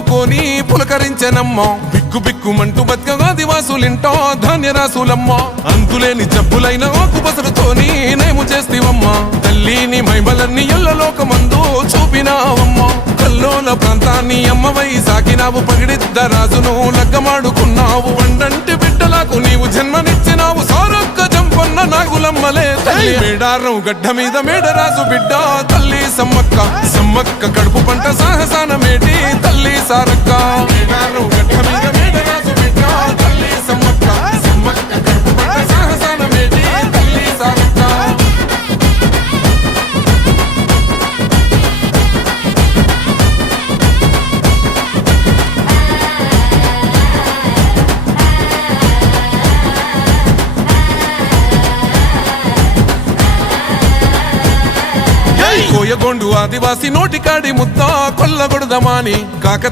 పోసుకొని పులకరించెనమ్మ బిక్కు బిక్కుమంటూ బతికగా ఆదివాసులింటో ధాన్య రాసులమ్మ అంతులేని జబ్బులైన ఆకుపసరుతోని నేము చేస్తివమ్మ తల్లిని మైమలన్నీ ఎల్లలోకమందు చూపినావమ్మ కల్లోల ప్రాంతాన్ని అమ్మవై సాకినావు పగిడిద్ద రాజును లగ్గమాడుకున్నావు వండంటి బిడ్డలకు నీవు జన్మనిచ్చినావు సారొక్క జంపన్న నాగులమ్మలే తల్లి మేడారం గడ్డ మీద మేడరాజు బిడ్డ తల్లి సమ్మక్క సమ్మక్క కడుపు పంట సాహసాన మేటి తల్లి సారక్క మేడారం గడ్డ మీద మేడరాజు బిడ్డ తల్లి సమ్మక్క సమ్మక్క కడుపు పంట సాహసాన మేటి తల్లి సారక్క కోయగొండు ఆదివాసి నోటికాడి ముద్ద కొల్లగొడదమాని కాకతీయ